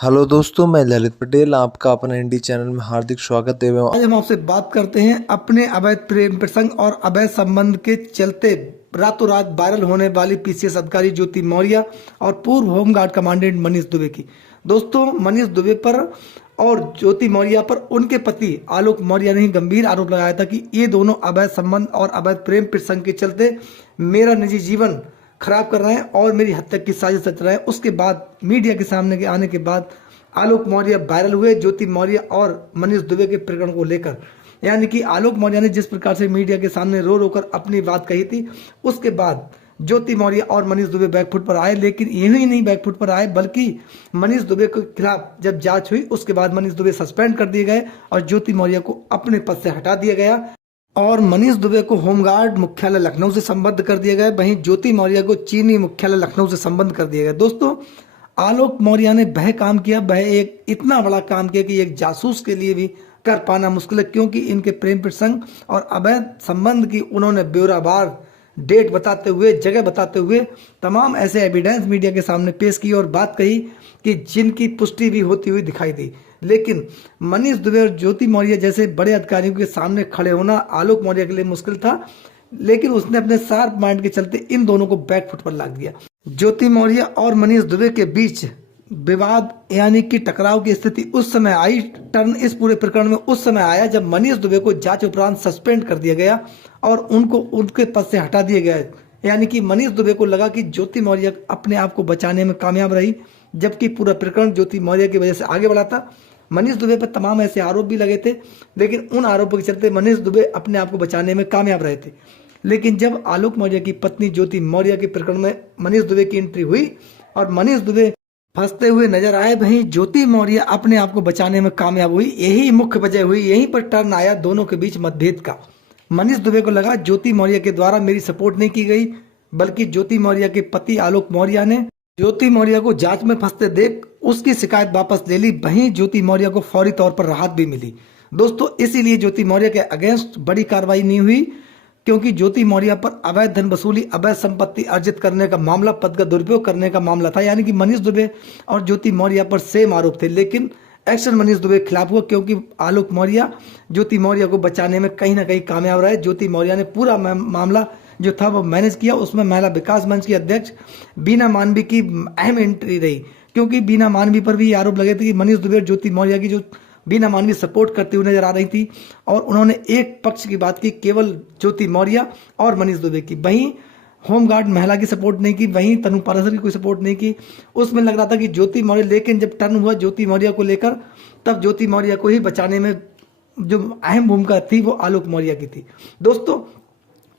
Hello दोस्तों, मैं ललित पटेल आपका अपना इंडी चैनल में हार्दिक स्वागत है। आज हम आपसे बात करते हैं अपने अवैध प्रेम प्रसंग और अवैध संबंध के चलते रातों रात वायरल होने वाली पीसीएस अधिकारी ज्योति मौर्य और पूर्व होमगार्ड कमांडेंट मनीष दुबे की। दोस्तों, मनीष दुबे पर और ज्योति मौर्य पर उनके पति आलोक मौर्य ने गंभीर आरोप लगाया था कि ये दोनों अवैध संबंध और अवैध प्रेम प्रसंग के चलते मेरा निजी जीवन खराब कर रहे हैं और मेरी हत्या की साजिश रच रहे हैं। उसके बाद मीडिया के सामने के आने के बाद आलोक मौर्य वायरल हुए ज्योति मौर्य और मनीष दुबे के प्रकरण को लेकर। यानी कि आलोक मौर्य ने जिस प्रकार से मीडिया के सामने रो कर अपनी बात कही थी, उसके बाद ज्योति मौर्य और मनीष दुबे बैकफुट पर आए। लेकिन यही नहीं बैकफुट पर आए, बल्कि मनीष दुबे के खिलाफ जब जांच हुई उसके बाद मनीष दुबे सस्पेंड कर दिए गए और ज्योति मौर्य को अपने पद से हटा दिया गया और मनीष दुबे को होमगार्ड मुख्यालय लखनऊ से संबद्ध कर दिया गया। वहीं ज्योति मौर्य को चीनी मुख्यालय लखनऊ से संबद्ध कर दिया गया। दोस्तों, आलोक मौर्य ने वह काम किया, वह एक इतना बड़ा काम किया कि एक जासूस के लिए भी कर पाना मुश्किल है, क्योंकि इनके प्रेम प्रसंग और अवैध संबंध की उन्होंने ब्यौरावार डेट बताते हुए, जगह बताते हुए तमाम ऐसे एविडेंस मीडिया के सामने पेश की और बात कही कि जिनकी पुष्टि भी होती हुई दिखाई दी। लेकिन मनीष दुबे और ज्योति मौर्य जैसे बड़े अधिकारियों के सामने खड़े होना आलोक मौर्य के लिए मुश्किल था, लेकिन उसने अपने शार्प माइंड के चलते इन दोनों को बैकफुट पर लाद दिया। ज्योति मौर्य और मनीष दुबे के बीच विवाद यानी कि टकराव की स्थिति उस समय आई, टर्न इस पूरे प्रकरण में उस समय आया जब मनीष दुबे को जांच उपरांत सस्पेंड कर दिया गया और उनको उनके पद से हटा दिया गया। यानी कि मनीष दुबे को लगा कि ज्योति मौर्य अपने आप को बचाने में कामयाब रही, जबकि पूरा प्रकरण ज्योति मौर्य की वजह से आगे बढ़ा था। मनीष दुबे पर तमाम ऐसे आरोप भी लगे थे, लेकिन उन आरोपों के चलते मनीष दुबे अपने आप को बचाने में कामयाब रहे थे। लेकिन जब आलोक मौर्य की पत्नी ज्योति मौर्य के प्रकरण में मनीष दुबे की एंट्री हुई और मनीष दुबे फंसते हुए नजर आए, वहीं ज्योति मौर्य अपने आप को बचाने में कामयाब हुई। यही मुख्य वजह हुई, यहीं पर टर्न आया दोनों के बीच मतभेद का। मनीष दुबे को लगा ज्योति मौर्य के द्वारा मेरी सपोर्ट नहीं की गई, बल्कि ज्योति मौर्य के पति आलोक मौर्य ने ज्योति मौर्य को जांच में फंसते देख उसकी शिकायत वापस ले ली। वहीं ज्योति मौर्य को फौरी तौर पर राहत भी मिली। दोस्तों, इसीलिए ज्योति मौर्य के अगेंस्ट बड़ी कार्रवाई नहीं हुई, क्योंकि ज्योति मौर्य पर अवैध धन वसूली, अवैध संपत्ति अर्जित करने का मामला, पद का दुरुपयोग करने का मामला था। यानी कि मनीष दुबे और ज्योति मौर्य पर सेम आरोप थे, लेकिन एक्शन मनीष दुबे के खिलाफ हुआ, क्योंकि आलोक मौर्य ज्योति मौर्य को बचाने में कहीं ना कहीं कामयाब रहे। ज्योति मौर्य ने पूरा मामला जो था वो मैनेज किया। उसमें महिला विकास मंच की अध्यक्ष बीना मानवी की अहम एंट्री रही, क्योंकि बीना मानवी पर भी आरोप लगे थे कि मनीष दुबे और ज्योति मौर्य की जो बीना मानवी सपोर्ट करती हुई नजर आ रही थी, और उन्होंने एक पक्ष की बात की, केवल ज्योति मौर्य और मनीष दुबे की। वहीं होमगार्ड महिला की सपोर्ट नहीं की, वहीं तनु पाराशर की कोई सपोर्ट नहीं की। उसमें लग रहा था कि ज्योति मौर्य, लेकिन जब टर्न हुआ ज्योति मौर्य को लेकर, तब ज्योति मौर्य को ही बचाने में जो अहम भूमिका थी वो आलोक मौर्य की थी। दोस्तों,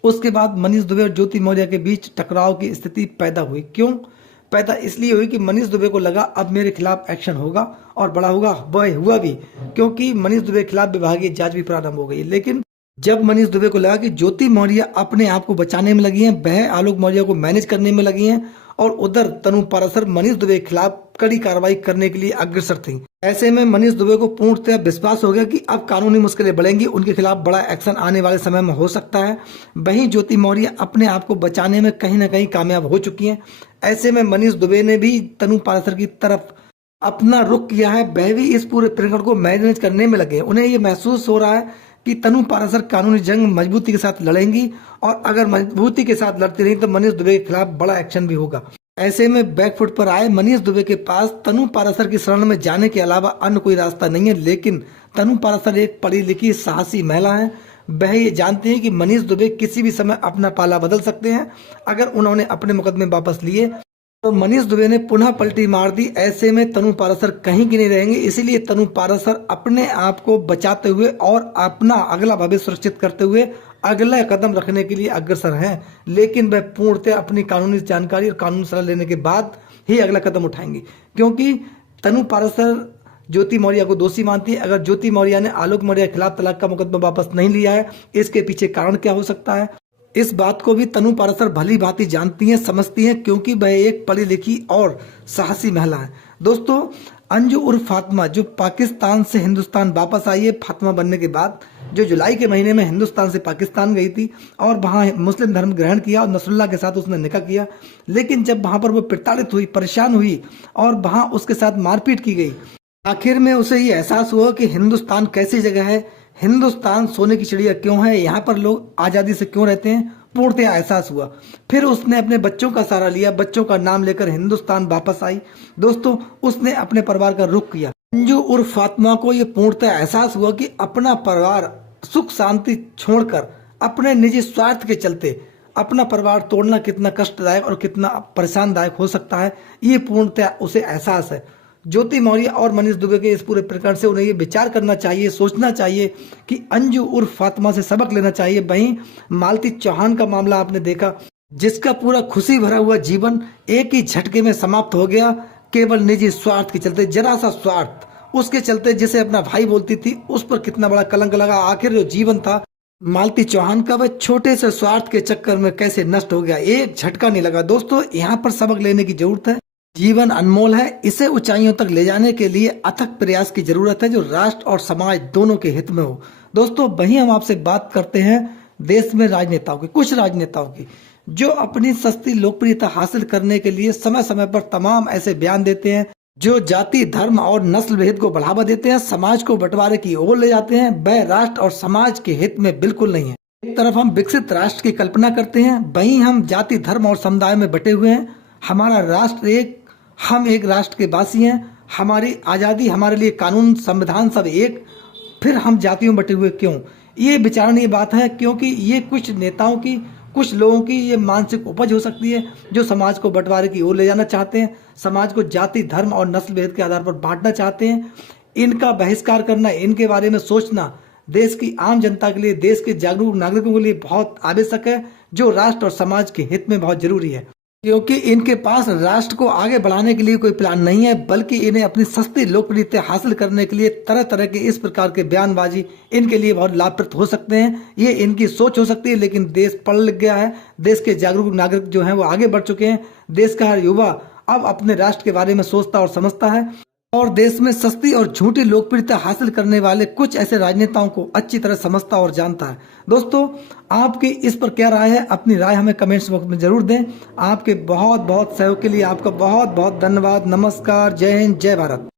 उसके बाद मनीष दुबे और ज्योति मौर्य के बीच टकराव की स्थिति पैदा हुई। क्यों पैदा? इसलिए हुई कि मनीष दुबे को लगा अब मेरे खिलाफ एक्शन होगा और बड़ा होगा। वह हुआ भी, क्योंकि मनीष दुबे के खिलाफ विभागीय जांच भी प्रारंभ हो गई। लेकिन जब मनीष दुबे को लगा कि ज्योति मौर्य अपने आप को बचाने में लगी हैं, वह आलोक मौर्य को मैनेज करने में लगी हैं, और उधर तनु पाराशर मनीष दुबे के खिलाफ कड़ी कार्रवाई करने के लिए अग्रसर थी। ऐसे में मनीष दुबे को पूर्णतः विश्वास हो गया कि अब कानूनी मुश्किलें बढ़ेंगी, उनके खिलाफ बड़ा एक्शन आने वाले समय में हो सकता है। वहीं ज्योति मौर्य अपने आप को बचाने में कहीं ना कहीं कामयाब हो चुकी हैं। ऐसे में मनीष दुबे ने भी तनु पाराशर की तरफ अपना रुख किया है। वह भी इस पूरे प्रकरण को मैनेज करने में लगे। उन्हें ये महसूस हो रहा है कि तनु पाराशर कानूनी जंग मजबूती के साथ लड़ेंगी, और अगर मजबूती के साथ लड़ती रही तो मनीष दुबे के खिलाफ बड़ा एक्शन भी होगा। ऐसे में बैकफुट पर आए मनीष दुबे के पास तनु पाराशर की शरण में जाने के अलावा अन्य कोई रास्ता नहीं है। लेकिन तनु पाराशर एक पढ़ी लिखी साहसी महिला है। वह ये जानती है कि मनीष दुबे किसी भी समय अपना पाला बदल सकते हैं। अगर उन्होंने अपने मुकदमे वापस लिए तो मनीष दुबे ने पुनः पलटी मार दी। ऐसे में तनु पाराशर कहीं की नहीं रहेंगे। इसीलिए तनु पाराशर अपने आप को बचाते हुए और अपना अगला भविष्य सुरक्षित करते हुए अगला कदम रखने के लिए अग्रसर हैं। लेकिन वह पूर्णतः अपनी कानूनी जानकारी और कानूनी सलाह लेने के बाद ही अगला कदम उठाएंगी, क्योंकि तनु पाराशर ज्योति मौर्य को दोषी मानती है। अगर ज्योति मौर्य ने आलोक मौर्य के खिलाफ तलाक का मुकदमा वापस नहीं लिया है, इसके पीछे कारण क्या हो सकता है, इस बात को भी तनु पाराशर भली भांति जानती हैं, समझती हैं, क्योंकि वह एक पढ़ी लिखी और साहसी महिला है। दोस्तों, अंजू उर्फ फातिमा जो पाकिस्तान से हिंदुस्तान वापस आई है फातिमा बनने के बाद, जो जुलाई के महीने में हिंदुस्तान से पाकिस्तान गई थी और वहाँ मुस्लिम धर्म ग्रहण किया और नसरुल्लाह के साथ उसने निकाह किया। लेकिन जब वहाँ पर वो प्रताड़ित हुई, परेशान हुई और वहाँ उसके साथ मारपीट की गई, आखिर में उसे ये एहसास हुआ कि हिंदुस्तान कैसी जगह है, हिंदुस्तान सोने की चिड़िया क्यों है, यहाँ पर लोग आज़ादी से क्यों रहते हैं, पूर्णतः एहसास हुआ। फिर उसने अपने बच्चों का सहारा लिया, बच्चों का नाम लेकर हिंदुस्तान वापस आई। दोस्तों, उसने अपने परिवार का रुख किया। अंजू उर्फ फातिमा को ये पूर्णतः एहसास हुआ कि अपना परिवार सुख शांति छोड़कर अपने निजी स्वार्थ के चलते अपना परिवार तोड़ना कितना कष्टदायक और कितना परेशानदायक हो सकता है, ये पूर्णतः उसे एहसास है। ज्योति मौर्य और मनीष दुबे के इस पूरे प्रकरण से उन्हें ये विचार करना चाहिए, सोचना चाहिए कि अंजू उर्फ फातिमा से सबक लेना चाहिए। वहीं मालती चौहान का मामला आपने देखा, जिसका पूरा खुशी भरा हुआ जीवन एक ही झटके में समाप्त हो गया, केवल निजी स्वार्थ के चलते। जरा सा स्वार्थ उसके चलते, जिसे अपना भाई बोलती थी, उस पर कितना बड़ा कलंक लगा। आखिर जो जीवन था मालती चौहान का, वह छोटे से स्वार्थ के चक्कर में कैसे नष्ट हो गया, एक झटका नहीं लगा। दोस्तों, यहाँ पर सबक लेने की जरूरत है। जीवन अनमोल है, इसे ऊंचाइयों तक ले जाने के लिए अथक प्रयास की जरूरत है, जो राष्ट्र और समाज दोनों के हित में हो। दोस्तों, वहीं हम आपसे बात करते हैं देश में राजनेताओं की, कुछ राजनेताओं की, जो अपनी सस्ती लोकप्रियता हासिल करने के लिए समय समय पर तमाम ऐसे बयान देते हैं जो जाति, धर्म और नस्ल भेद को बढ़ावा देते हैं, समाज को बंटवारे की ओर ले जाते हैं। वह राष्ट्र और समाज के हित में बिल्कुल नहीं है। एक तरफ हम विकसित राष्ट्र की कल्पना करते हैं, वहीं हम जाति, धर्म और समुदाय में बटे हुए हैं। हमारा राष्ट्र एक, हम एक राष्ट्र के वासी हैं, हमारी आज़ादी, हमारे लिए कानून, संविधान सब एक, फिर हम जातियों बटे हुए क्यों? ये विचारणीय बात है, क्योंकि ये कुछ नेताओं की, कुछ लोगों की ये मानसिक उपज हो सकती है, जो समाज को बंटवारे की ओर ले जाना चाहते हैं, समाज को जाति, धर्म और नस्ल भेद के आधार पर बांटना चाहते हैं। इनका बहिष्कार करना, इनके बारे में सोचना देश की आम जनता के लिए, देश के जागरूक नागरिकों के लिए बहुत आवश्यक है, जो राष्ट्र और समाज के हित में बहुत जरूरी है। क्योंकि इनके पास राष्ट्र को आगे बढ़ाने के लिए कोई प्लान नहीं है, बल्कि इन्हें अपनी सस्ती लोकप्रियता हासिल करने के लिए तरह तरह के इस प्रकार के बयानबाजी इनके लिए बहुत लाभप्रद हो सकते हैं। ये इनकी सोच हो सकती है, लेकिन देश पढ़ लिख गया है, देश के जागरूक नागरिक जो हैं वो आगे बढ़ चुके हैं। देश का हर युवा अब अपने राष्ट्र के बारे में सोचता और समझता है, और देश में सस्ती और झूठी लोकप्रियता हासिल करने वाले कुछ ऐसे राजनेताओं को अच्छी तरह समझता और जानता है। दोस्तों, आपकी इस पर क्या राय है? अपनी राय हमें कमेंट्स बॉक्स में जरूर दें। आपके बहुत बहुत सहयोग के लिए आपका बहुत बहुत धन्यवाद। नमस्कार, जय हिंद, जय भारत।